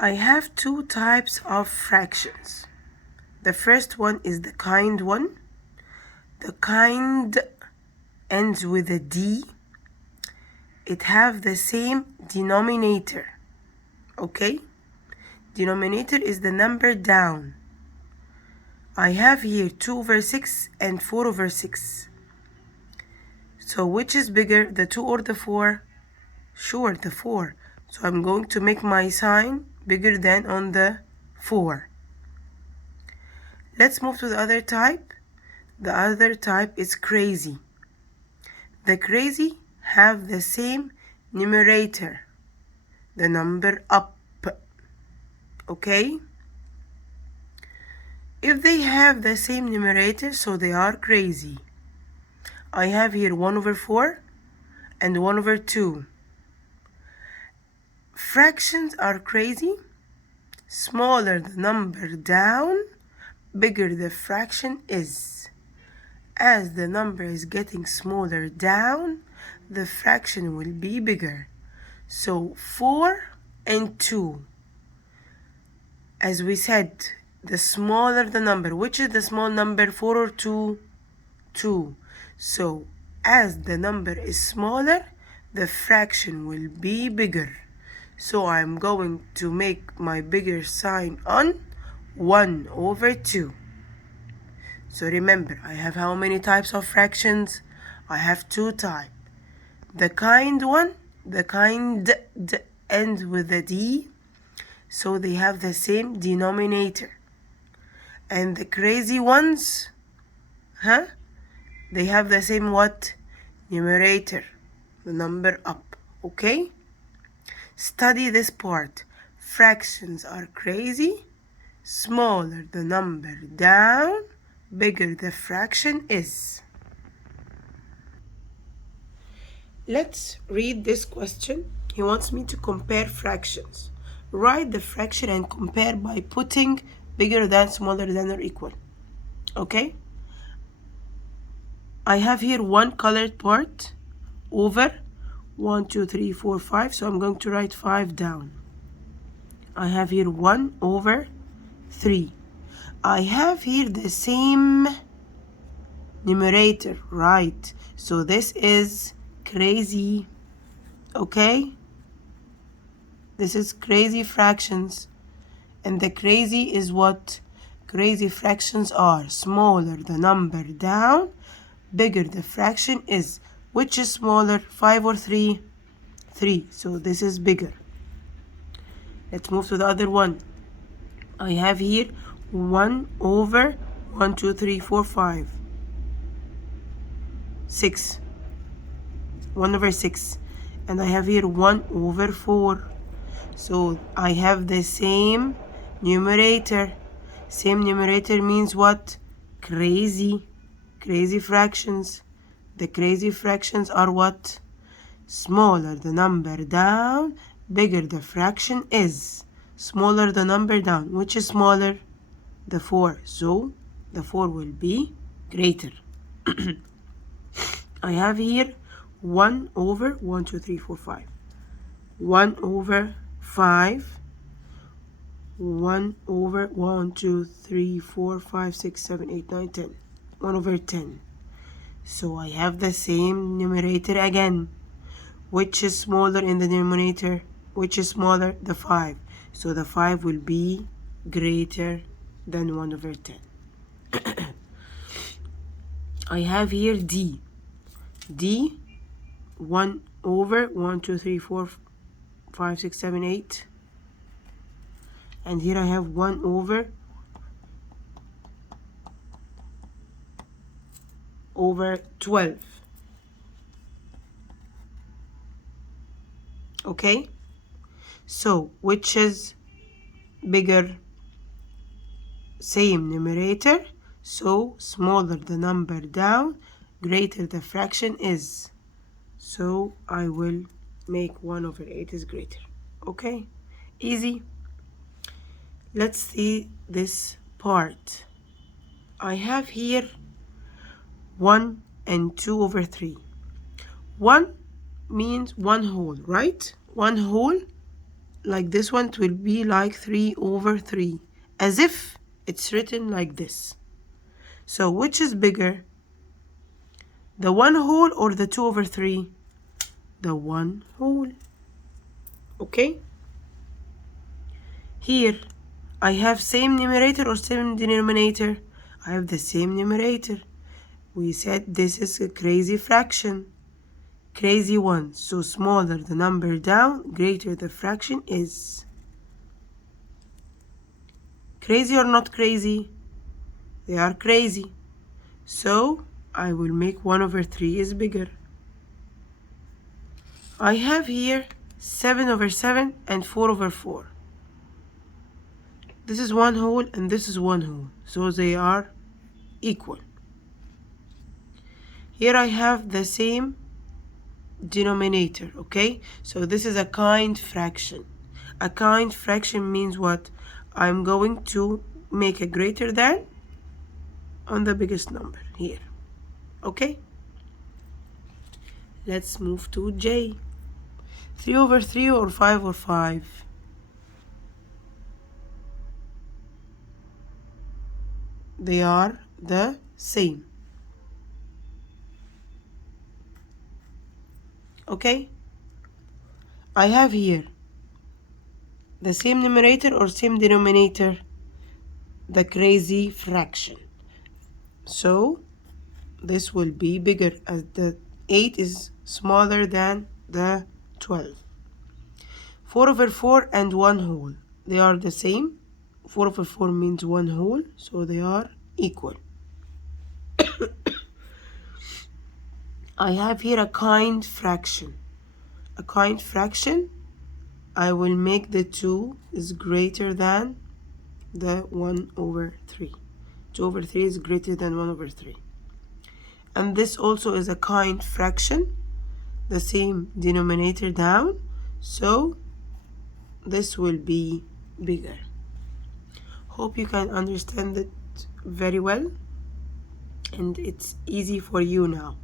I have two types of fractions. The first one is the kind one. The kind ends with a D. It have the same denominator. Okay? Denominator is the number down. I have here 2 over 6 and 4 over 6. So which is bigger, the 2 or the 4? Sure, the 4. So I'm going to make my sign bigger than on the 4. Let's move to the other type. The other type is crazy. The crazy have the same numerator, the number up. Okay? If they have the same numerator, so they are crazy. I have here 1 over 4 and 1 over 2. Fractions are crazy. Smaller the number down, bigger the fraction is. As the number is getting smaller down, the fraction will be bigger. So 4 and 2. As we said, the smaller the number. Which is the small number, 4 or 2? 2. So as the number is smaller, the fraction will be bigger. So I'm going to make my bigger sign on 1 over 2. So remember, I have how many types of fractions? I have two types. The kind one, the kind ends with a D, so they have the same denominator. And the crazy ones, they have the same what? Numerator, the number up, okay? Study this part. Fractions are crazy. Smaller the number down, bigger the fraction is. Let's read this question. He wants me to compare fractions. Write the fraction and compare by putting bigger than, smaller than, or equal. Okay? I have here one colored part over 1, 2, 3, 4, 5. So I'm going to write 5 down. I have here 1 over 3. I have here the same numerator, right? So this is crazy, okay? This is crazy fractions. And the crazy is what? Crazy fractions are smaller the number down, bigger the fraction is. Which is smaller, 5 or 3? 3. So this is bigger. Let's move to the other one. I have here 1 over 1, 2, 3, 4, 5. 6. 1 over 6. And I have here 1 over 4. So I have the same numerator. Same numerator means what? Crazy. Crazy fractions. The crazy fractions are what? Smaller the number down, bigger the fraction is. Smaller the number down. Which is smaller? The 4. So the 4 will be greater. I have here 1 over 1, 2, 3, 4, 5. 1 over 5. 1 over 1, 2, 3, 4, 5, 6, 7, 8, 9, 10. 1 over 10. So I have the same numerator again. Which is smaller in the denominator? Which is smaller? The 5. So the 5 will be greater than 1 over 10. I have here D. D, 1 over 1, 2, 3, 4, 5, 6, 7, 8. And here I have 1 over 12. Okay? So, which is bigger? Same numerator. So, smaller the number down, greater the fraction is. So, I will make 1 over 8 is greater. Okay? Easy. Let's see this part. I have here 1 and 2 over 3. 1 means one whole, right? One whole like this one, it will be like 3 over 3, as if it's written like this. So which is bigger, the 1 whole or the 2 over 3? The 1 whole. Okay? Here, I have same numerator or same denominator? I have the same numerator. We said this is a crazy fraction. Crazy one. So smaller the number down, greater the fraction is. Crazy or not crazy? They are crazy. So I will make 1 over 3 is bigger. I have here 7 over 7 and 4 over 4. This is 1 whole and this is 1 whole. So they are equal. Here I have the same denominator, okay? So this is a kind fraction. A kind fraction means what? I'm going to make a greater than on the biggest number here, okay? Let's move to J. 3 over 3 or 5 or 5? They are the same. Okay? I have here the same numerator or same denominator, the crazy fraction. So this will be bigger as the 8 is smaller than the 12. 4 over 4 and 1 whole. They are the same. 4 over 4 means 1 whole, so they are equal. I have here a kind fraction. A kind fraction, I will make the 2 is greater than the 1 over 3. 2 over 3 is greater than 1 over 3. And this also is a kind fraction, the same denominator down, so this will be bigger. Hope you can understand it very well, and it's easy for you now.